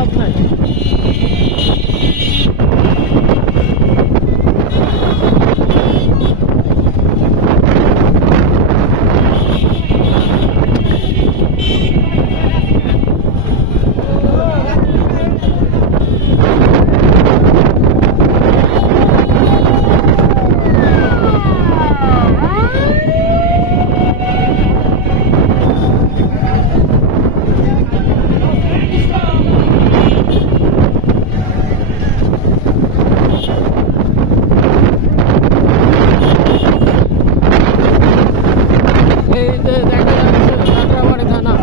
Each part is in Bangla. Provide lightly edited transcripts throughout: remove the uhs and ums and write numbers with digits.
সাহস নাই। এই যে দেখা যাচ্ছে যাত্রাবাড়ি থানা।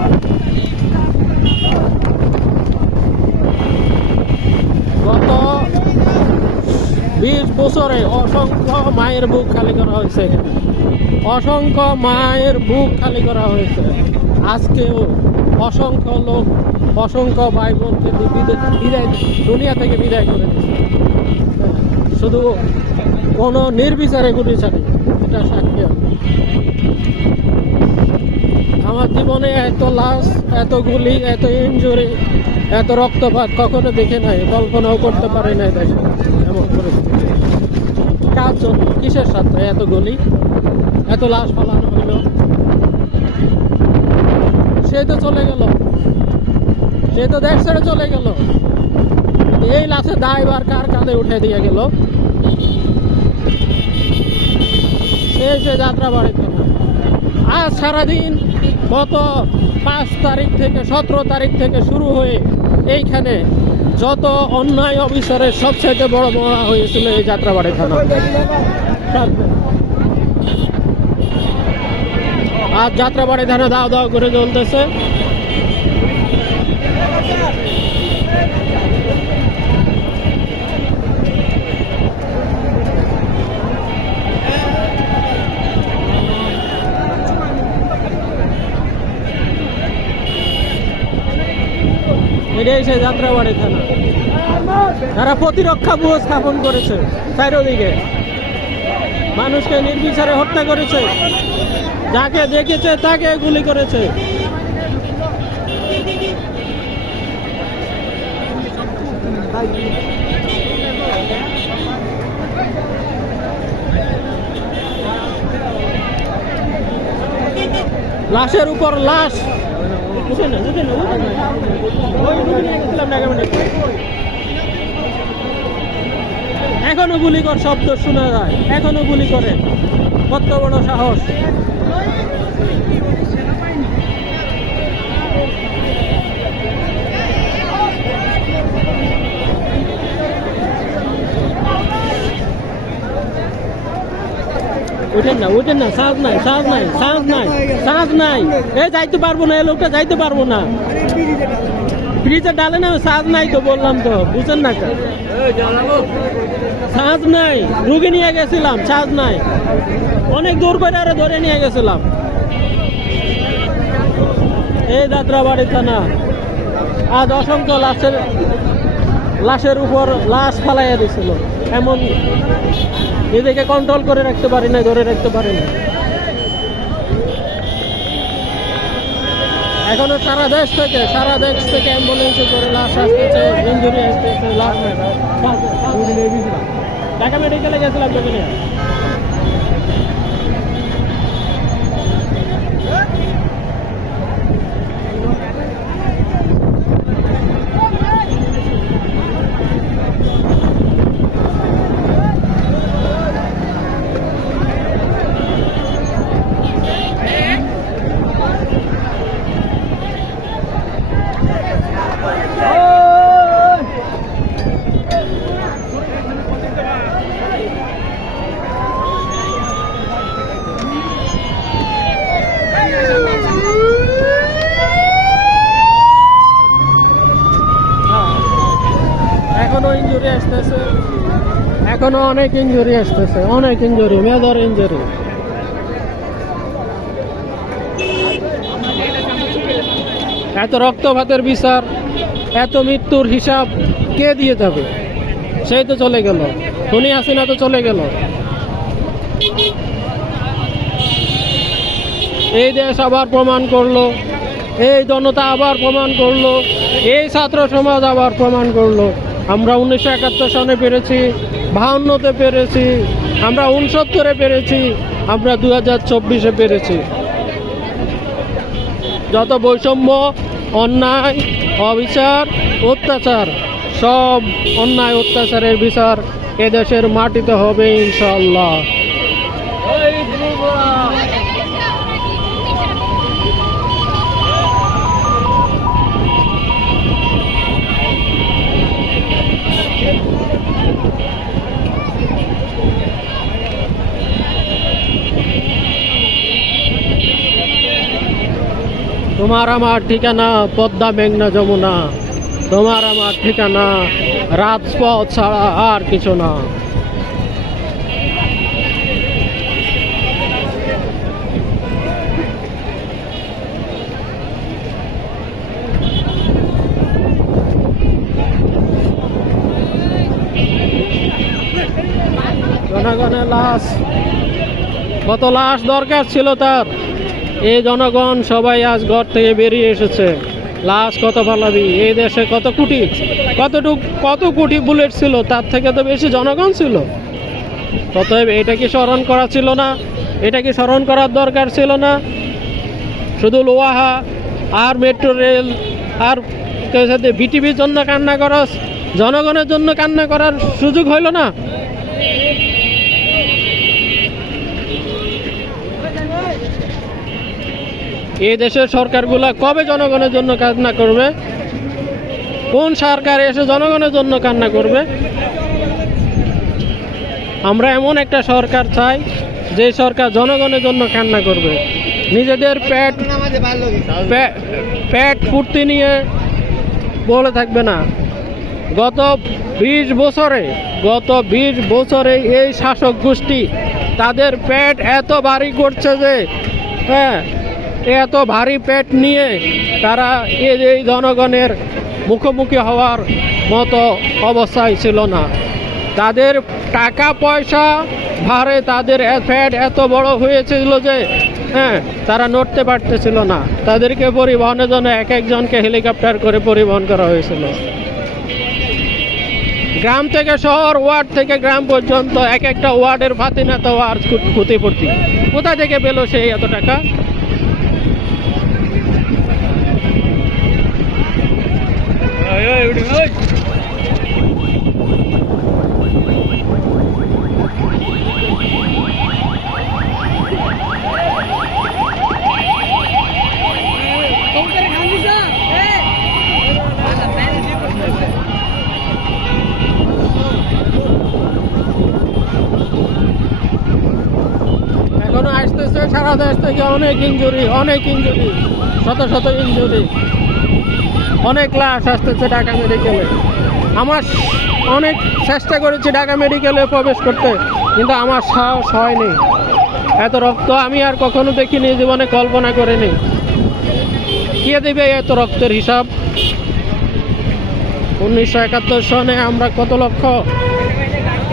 গত 20 বছরে অসংখ্য মায়ের বুক খালি করা হয়েছে এখানে। অসংখ্য মায়ের বুক খালি করা হয়েছে। আজকেও অসংখ্য লোক অসংখ্য ভাই বোনকে বিদায় দুনিয়া থেকে বিদায় করে দিচ্ছে, শুধু কোনো নির্বিচারে গুলি ছাড়ে। এটা সাক্ষী আমি। আমার জীবনে এত লাশ, এত গুলি, এত ইনজুরি, এত রক্তপাত কখনো দেখে নাই, কল্পনাও করতে পারি নাই দেশে এমন পরিস্থিতি। কার জন্য, কিসের সাথে এত গুলি, এত লাশ ফালানো হইল? সে তো চলে গেল, সে তো দেশ ছেড়ে চলে গেল। এই লাশের দায়ভার কার কাঁধে উঠে দিয়ে গেল? এই যে যাত্রাবাড়ি থানা। আজ সারাদিন গত 5 তারিখ থেকে 17 তারিখ থেকে শুরু হয়ে এইখানে যত অন্যায় অবিচারের সবচেয়ে বড় মহড়া হয়েছিল এই যাত্রাবাড়ি থানা। আজ যাত্রাবাড়ি থানা দাও দাও করে চলতেছে। এটাই সেই যাত্রাবাড়ি থানা। তারা প্রতিরক্ষা ব্যুহ স্থাপন করেছে চারিদিকে, মানুষকে নির্বিচারে হত্যা করেছে, যাকে দেখেছে তাকে গুলি করেছে। লাশের উপর লাশ। এখনো গুলি কর শব্দ শোনা যায়, এখনো গুলি করে। কত বড় সাহস! উঠেন না, উঠেন না, সাহস নাই, সাহস নাই, সাহস নাই, সাহস নাই। এ যাইতে পারবো না, এ লোকটা যাইতে পারবো না। ব্রিজে ডালে না, সাহস নাই তো বললাম তো, বুঝেন না? সাহস নাই, রুগী নিয়ে গেছিলাম, সাহস নাই। অনেক দূর করে আরে ধরে নিয়ে গেছিলাম। এই যাত্রাবাড়ি থানা আজ অসংখ্য লাশের উপর লাশ ফালাইয়া দিছিল। এমন নিজেকে কন্ট্রোল করে রাখতে পারি না, ধরে রাখতে পারি না। এখনো সারা দেশ থেকে অ্যাম্বুলেন্সে করে লাশ আসতেছে, ইঞ্জুরি আসতেছে, লাশ ঢাকা মেডিকেলে গেছিলাম তোকে নিয়ে। এখনো ইনজুরি আসতেছে, এখনো অনেক ইনজুরি আসতেছে, অনেক ইনজুরি, মেজর ইনজুরি। এত রক্তপাতের বিচার, এত মৃত্যুর হিসাব কে দিয়ে যাবে? সেই তো চলে গেল, খুনি হাসিনা তো চলে গেল। এই দেশ আবার প্রমাণ করলো এই জনতা আবার প্রমাণ করলো, এই ছাত্র সমাজ আবার প্রমাণ করলো, আমরা 1971 সনে পেরেছি, 52-তে পেরেছি, আমরা 69-এ পেরেছি, আমরা 2024-এ পেরেছি। যত বৈষম্য, অন্যায়, অবিচার, অত্যাচার, সব অন্যায় অত্যাচারের বিচার এদেশের মাটিতে হবে ইনশাআল্লাহ। তোমার আমার ঠিকানা পদ্মা মেঘনা যমুনা, তোমার আমার ঠিকানা রাজপথ ছাড়া আর কিছু না। জনগণের লাশ, কত লাশ দরকার ছিল তার, এই জনগণ সবাই আজ ঘর থেকে বেরিয়ে এসেছে। লাশ কত পালাবি, এই দেশে কত কোটি বুলেট ছিল, তার থেকে তো বেশি জনগণ ছিল। অতএব এটা কি স্মরণ করা ছিল না? এটা কি স্মরণ করার দরকার ছিল না? শুধু লোহাহা আর মেট্রো রেল আর বিটিভির জন্য কান্না করস, জনগণের জন্য কান্না করার সুযোগ হইল না? এই দেশের সরকারগুলা কবে জনগণের জন্য কান্না করবে? কোন সরকার এসে জনগণের জন্য কান্না করবে? আমরা এমন একটা সরকার চাই যে সরকার জনগণের জন্য কান্না করবে। নিজেদের পেট ফুর্তি নিয়ে বলে থাকবে না। গত 20 বছরে এই শাসক গোষ্ঠী তাদের পেট এত ভারী করছে যে এত ভারী পেট নিয়ে তারা এই জনগণের মুখোমুখি হওয়ার মতো অবস্থায় ছিল না। তাদের টাকা পয়সা ভারে তাদের পেট এত বড় হয়েছিল যে তারা নড়তে পারতেছিল না। তাদেরকে পরিবহনের জন্য একজনকে হেলিকপ্টার করে পরিবহন করা হয়েছিল। গ্রাম থেকে শহর, ওয়ার্ড থেকে গ্রাম পর্যন্ত একটা ওয়ার্ডের ফাতিনাতা ওয়ার্ড ক্ষতিপূর্তি কোথা থেকে পেল সেই এত টাকা? এখনো আসতেছে সারা দেশ থেকে অনেক ইনজুরি, শত ইনজুরি, অনেক লাশ আসতেছে ঢাকা মেডিকেলে। আমার অনেক চেষ্টা করেছি ঢাকা মেডিকেলে প্রবেশ করতে, কিন্তু আমার সাহস হয়নি। এত রক্ত আমি আর কখনো দেখিনি, জীবনে কল্পনা করিনি। কে দেবে এত রক্তের হিসাব? 1971 সনে আমরা কত লক্ষ,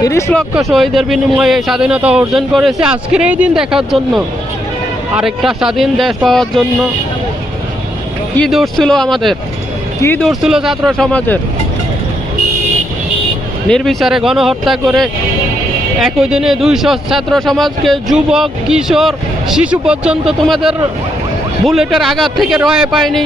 30 লক্ষ শহীদের বিনিময়ে স্বাধীনতা অর্জন করেছি আজকের এই দিন দেখার জন্য, আরেকটা স্বাধীন দেশ পাওয়ার জন্য। কি দোষ ছিল আমাদের? কি দোষ ছিল ছাত্র সমাজের? নির্বিচারে গণহত্যা করে একই দিনে 200 ছাত্র সমাজকে, যুবক, কিশোর, শিশু পর্যন্ত তোমাদের বুলেটের আঘাত থেকে রেহাই পায়নি।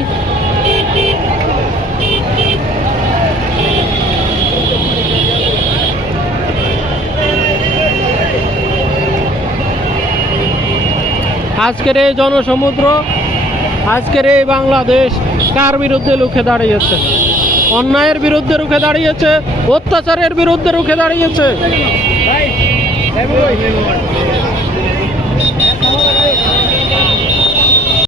আজকের এই জনসমুদ্র, আজকের এই বাংলাদেশ কার বিরুদ্ধে রুখে দাঁড়িয়েছে? অন্যায়ের বিরুদ্ধে রুখে দাঁড়িয়েছে, অত্যাচারের বিরুদ্ধে রুখে দাঁড়িয়েছে।